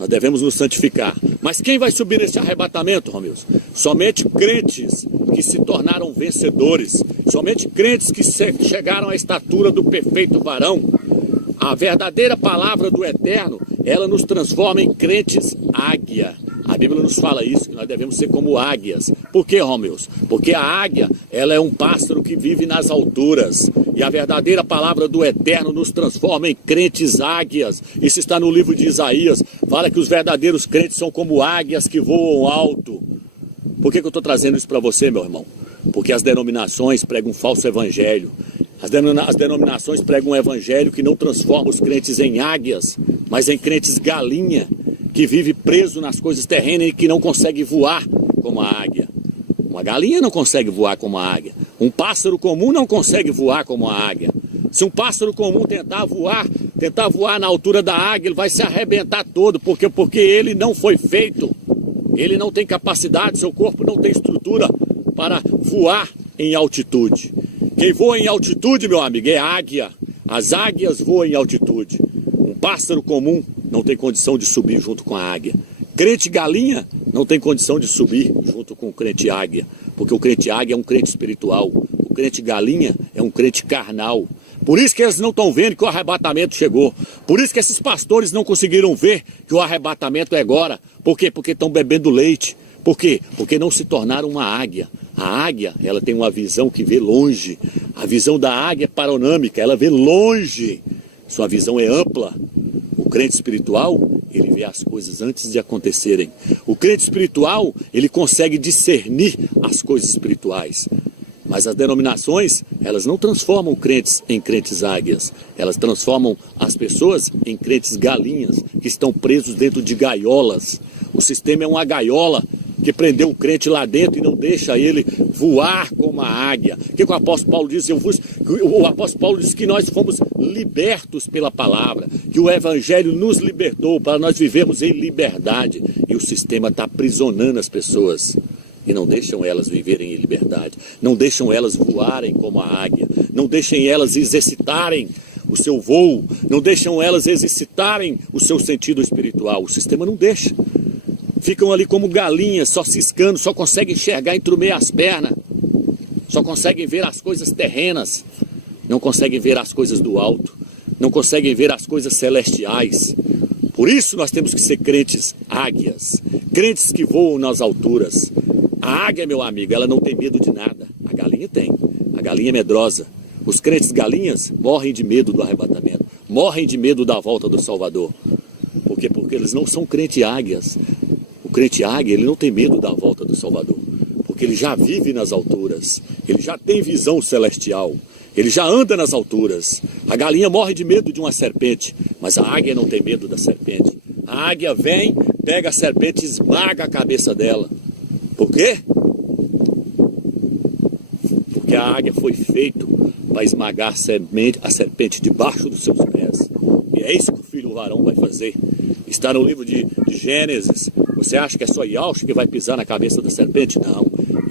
Nós devemos nos santificar. Mas quem vai subir nesse arrebatamento, Romeus? Somente crentes que se tornaram vencedores. Somente crentes que chegaram à estatura do perfeito varão. A verdadeira palavra do Eterno, ela nos transforma em crentes águia. A Bíblia nos fala isso, que nós devemos ser como águias. Por que, Romeus? Porque a águia, ela é um pássaro que vive nas alturas. E a verdadeira palavra do Eterno nos transforma em crentes águias. Isso está no livro de Isaías. Fala que os verdadeiros crentes são como águias que voam alto. Por que eu estou trazendo isso para você, meu irmão? Porque as denominações pregam um falso evangelho. As denominações pregam um evangelho que não transforma os crentes em águias, mas em crentes galinha, que vive preso nas coisas terrenas e que não consegue voar como a águia. Uma galinha não consegue voar como a águia. Um pássaro comum não consegue voar como a águia. Se um pássaro comum tentar voar na altura da águia, ele vai se arrebentar todo, porque ele não foi feito. Ele não tem capacidade, seu corpo não tem estrutura para voar em altitude. Quem voa em altitude, meu amigo, é águia. As águias voam em altitude. Um pássaro comum não tem condição de subir junto com a águia. Crente galinha não tem condição de subir junto com o crente águia. Porque o crente águia é um crente espiritual. O crente galinha é um crente carnal. Por isso que eles não estão vendo que o arrebatamento chegou. Por isso que esses pastores não conseguiram ver que o arrebatamento é agora. Por quê? Porque estão bebendo leite. Por quê? Porque não se tornaram uma águia. A águia, ela tem uma visão que vê longe. A visão da águia é paronâmica, ela vê longe. Sua visão é ampla. O crente espiritual, ele vê as coisas antes de acontecerem. O crente espiritual, ele consegue discernir as coisas espirituais. Mas as denominações, elas não transformam crentes em crentes águias. Elas transformam as pessoas em crentes galinhas, que estão presos dentro de gaiolas. O sistema é uma gaiola que prendeu o crente lá dentro e não deixa ele voar como a águia. O que o apóstolo Paulo diz? O apóstolo Paulo diz que nós fomos libertos pela palavra, que o evangelho nos libertou para nós vivermos em liberdade. E o sistema está aprisionando as pessoas e não deixam elas viverem em liberdade, não deixam elas voarem como a águia, não deixam elas exercitarem o seu voo, não deixam elas exercitarem o seu sentido espiritual. O sistema não deixa. Ficam ali como galinhas, só ciscando, só conseguem enxergar entre o meio as pernas, só conseguem ver as coisas terrenas, não conseguem ver as coisas do alto, não conseguem ver as coisas celestiais. Por isso nós temos que ser crentes águias, crentes que voam nas alturas. A águia, meu amigo, ela não tem medo de nada. A galinha tem. A galinha é medrosa. Os crentes galinhas morrem de medo do arrebatamento, morrem de medo da volta do Salvador. Por quê? Porque eles não são crentes águias. O crente águia, ele não tem medo da volta do Salvador, porque ele já vive nas alturas, ele já tem visão celestial, ele já anda nas alturas. A galinha morre de medo de uma serpente, mas a águia não tem medo da serpente. A águia vem, pega a serpente e esmaga a cabeça dela. Por quê? Porque a águia foi feita para esmagar a serpente debaixo dos seus pés. E é isso que o filho varão vai fazer. Está no livro de Gênesis. Você acha que é só Yaush que vai pisar na cabeça da serpente? Não.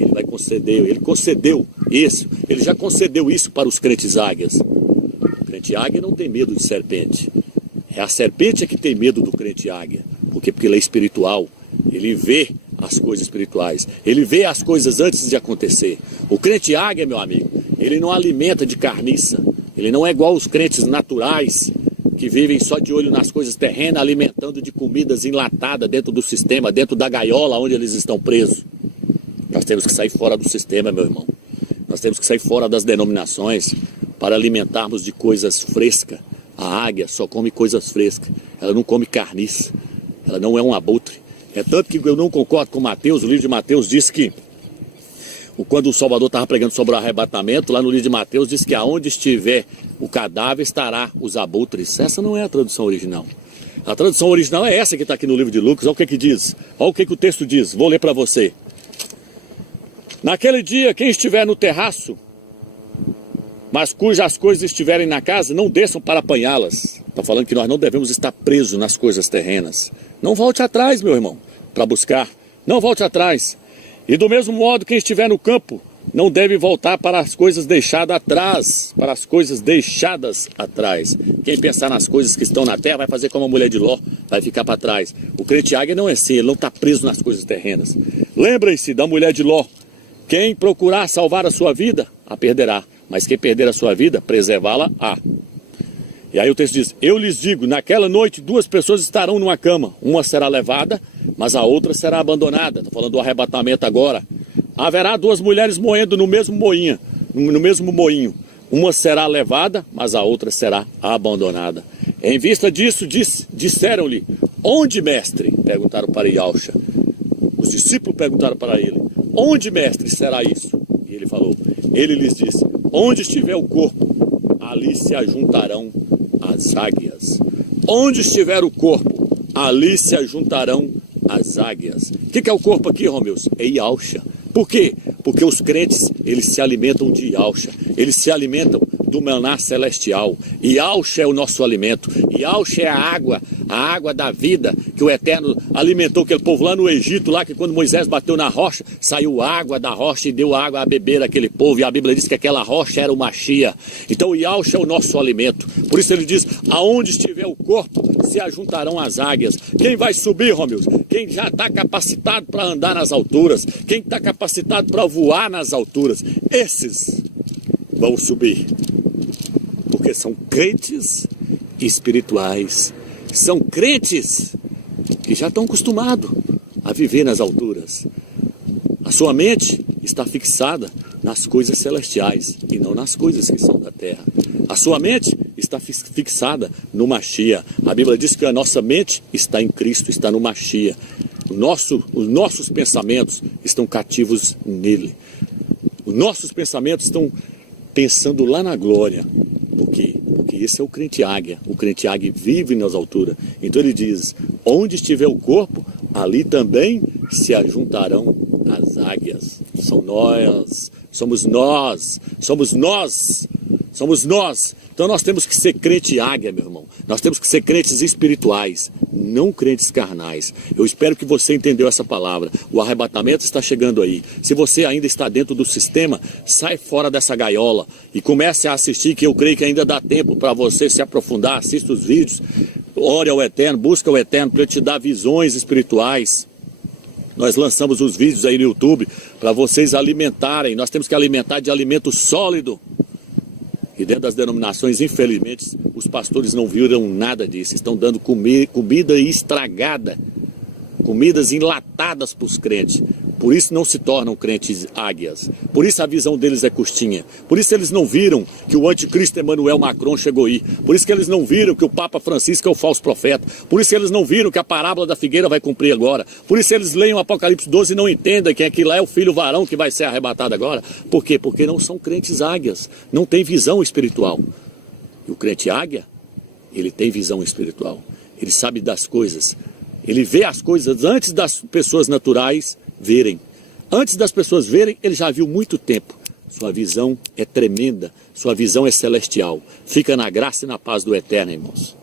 Ele concedeu isso. Ele já concedeu isso para os crentes águias. O crente águia não tem medo de serpente. É a serpente que tem medo do crente águia. Porque ele é espiritual. Ele vê as coisas espirituais. Ele vê as coisas antes de acontecer. O crente águia, meu amigo, ele não alimenta de carniça. Ele não é igual aos crentes naturais, que vivem só de olho nas coisas terrenas, alimentando de comidas enlatadas dentro do sistema, dentro da gaiola onde eles estão presos. Nós temos que sair fora do sistema, meu irmão. Nós temos que sair fora das denominações para alimentarmos de coisas frescas. A águia só come coisas frescas. Ela não come carniça. Ela não é um abutre. É tanto que eu não concordo com Mateus. O livro de Mateus diz que quando o Salvador estava pregando sobre o arrebatamento, lá no livro de Mateus diz que aonde estiver o cadáver estará os abutres. Essa não é a tradução original. A tradução original é essa que está aqui no livro de Lucas. Olha o que diz. Olha o que o texto diz. Vou ler para você. Naquele dia, quem estiver no terraço, mas cujas coisas estiverem na casa, não desçam para apanhá-las. Está falando que nós não devemos estar presos nas coisas terrenas. Não volte atrás, meu irmão, para buscar. Não volte atrás. E do mesmo modo, quem estiver no campo, não deve voltar para as coisas deixadas atrás, Quem pensar nas coisas que estão na terra vai fazer como a mulher de Ló, vai ficar para trás. O crente águia não é assim, ele não está preso nas coisas terrenas. Lembrem-se da mulher de Ló. Quem procurar salvar a sua vida, a perderá. Mas quem perder a sua vida, preservá-la-á. E aí o texto diz, eu lhes digo, naquela noite 2 pessoas estarão numa cama. Uma será levada, mas a outra será abandonada. Estou falando do arrebatamento agora. Haverá 2 mulheres moendo no mesmo moinho. Uma será levada, mas a outra será abandonada. Em vista disso, disseram-lhe, onde, mestre? Perguntaram para Yahshua. Os discípulos perguntaram para ele, onde, mestre, será isso? E ele falou, ele lhes disse, onde estiver o corpo, ali se ajuntarão as águias. Onde estiver o corpo, ali se ajuntarão as águias. O que é o corpo aqui, Romeus? É Yahshua. Por quê? Porque os crentes, eles se alimentam de Yahshua. Eles se alimentam do maná celestial. Yahshua é o nosso alimento. Yahshua é a água da vida que o Eterno alimentou aquele povo lá no Egito, lá que quando Moisés bateu na rocha, saiu água da rocha e deu água a beber àquele povo. E a Bíblia diz que aquela rocha era o Mashiach. Então o Yahshua é o nosso alimento. Por isso ele diz, aonde estiver o corpo, se ajuntarão as águias. Quem vai subir, Romeus? Quem já está capacitado para andar nas alturas, quem está capacitado para voar nas alturas, esses vão subir. Porque são crentes espirituais. São crentes que já estão acostumados a viver nas alturas. A sua mente está fixada nas coisas celestiais e não nas coisas que são da terra. A sua mente está fixada no Mashiach. A Bíblia diz que a nossa mente está em Cristo, está no Mashiach. Os nossos pensamentos estão cativos nele. Os nossos pensamentos estão pensando lá na glória. Por quê? Porque esse é o crente águia. O crente águia vive nas alturas. Então ele diz, onde estiver o corpo, ali também se ajuntarão as águias. Somos nós. Então nós temos que ser crente águia, meu irmão. Nós temos que ser crentes espirituais, não crentes carnais. Eu espero que você entendeu essa palavra. O arrebatamento está chegando aí. Se você ainda está dentro do sistema, sai fora dessa gaiola e comece a assistir, que eu creio que ainda dá tempo para você se aprofundar. Assista os vídeos, ore ao Eterno, busca o Eterno para ele te dar visões espirituais. Nós lançamos os vídeos aí no YouTube para vocês alimentarem. Nós temos que alimentar de alimento sólido. E dentro das denominações, infelizmente, os pastores não viram nada disso. Estão dando comida estragada, comidas enlatadas para os crentes. Por isso não se tornam crentes águias. Por isso a visão deles é curtinha. Por isso eles não viram que o anticristo Emmanuel Macron chegou aí. Por isso que eles não viram que o Papa Francisco é o falso profeta. Por isso que eles não viram que a parábola da figueira vai cumprir agora. Por isso eles leem o Apocalipse 12 e não entendem que aquilo lá é o filho varão que vai ser arrebatado agora. Por quê? Porque não são crentes águias. Não tem visão espiritual. E o crente águia, ele tem visão espiritual. Ele sabe das coisas. Ele vê as coisas antes das pessoas naturais verem. Antes das pessoas verem, ele já viu muito tempo. Sua visão é tremenda, sua visão é celestial. Fica na graça e na paz do Eterno, irmãos.